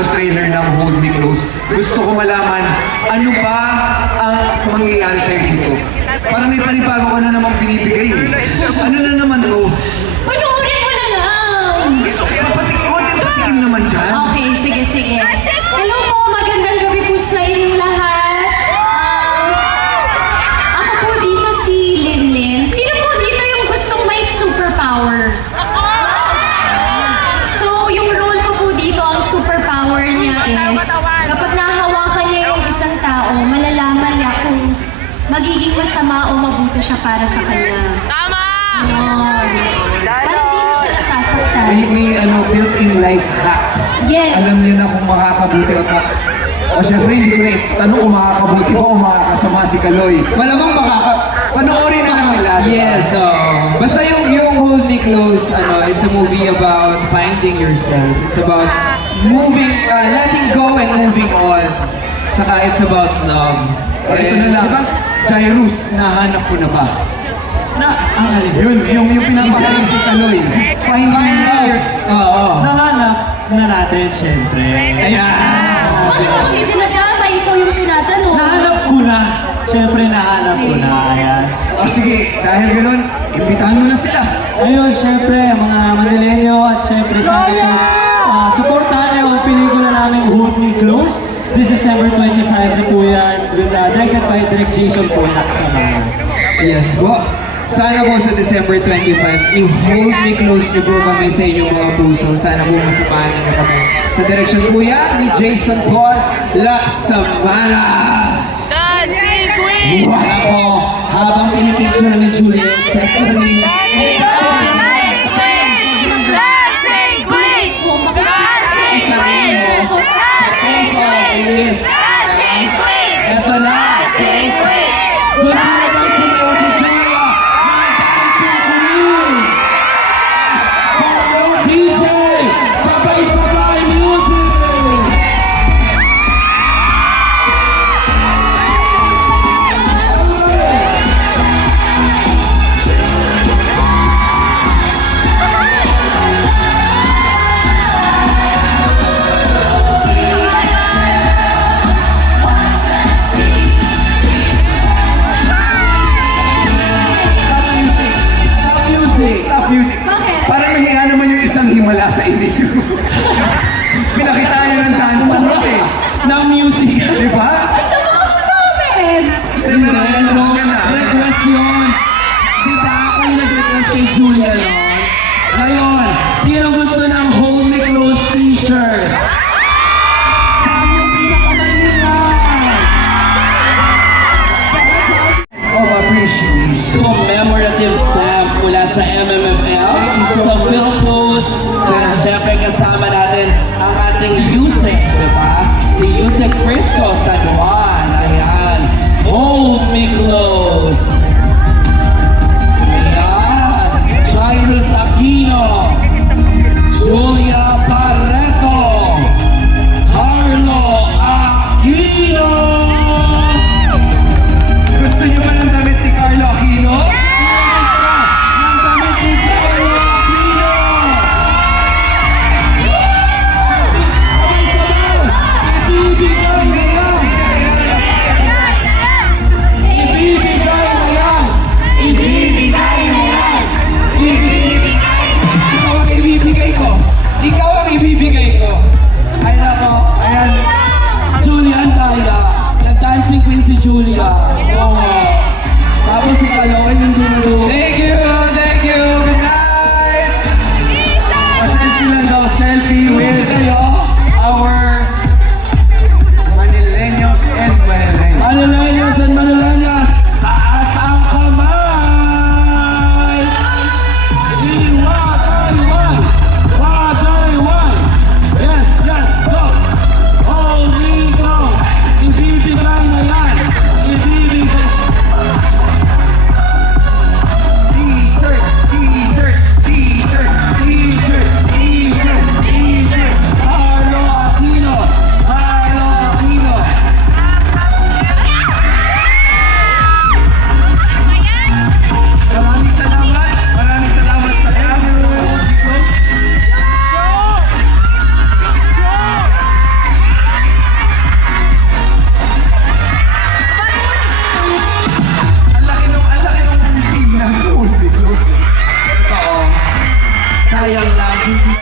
official trailer ng Hold Me Close. Gusto ko malaman, ano ba ang mangyayari sa'yo dito? Para may panibago ka na namang binibigay eh. Ano na magiging masama o mabuto siya para sa kanya. Tama! Yun. Parang di na siya nasasaktan. May, may ano, built-in life hack. Yes. Alam niya na kung makakabuti o ta- o syempre, hindi ko na itanong kung makakabuti ba o makakasama si Kaloy. Malamang makaka... Panoorin na lang nila. Yes, so basta yung yung Hold Me Close, ano, it's a movie about finding yourself. It's about moving, uh, letting go and moving on. Tsaka it's about love. O, ito na lang. Di ba? Jairus, nahanap ko na ba? Na, ang alin? Yun, yung, yung pinapakain kay Kaloy. Finding love. Oo. Nahanap na natin, syempre. Ayan. Bakit mo kami dinadamay? Ikaw yung tinatanong. Nahanap ko na. Syempre, nahanap ko na. Ayan. O sige, dahil ganun, imbitahan mo na sila. Ayun, syempre, mga Manileño at syempre sa akin ah, supportahan niyo ang pelikula namin Hold Me Close. This December 25 na po yan uh, Direk Jason Ponak sa mga. Yes po. Sana po sa December 25, i-hold me close niyo po kami sa inyong mga puso. Sana po masamahan niyo kami. Sa direksyon po yan ni Jason Paul Laksamana. Dancing Queen! Wala ko, habang pinipicture ni Julia, sector ni Dancing Pinakita niyo ng dance moves eh. Ng music. Di ba? Ako sa amin! Hindi na, joke na. Request yun. Di ba ako yung nag-request kay Julia yun? Ngayon, sino gusto ng Hold Me Close t-shirt? Of appreciation. commemorative stamp mula sa MMFL, sa at syempre kasama natin ang ating Yusek, di ba? Si Yusek Frisco San Juan.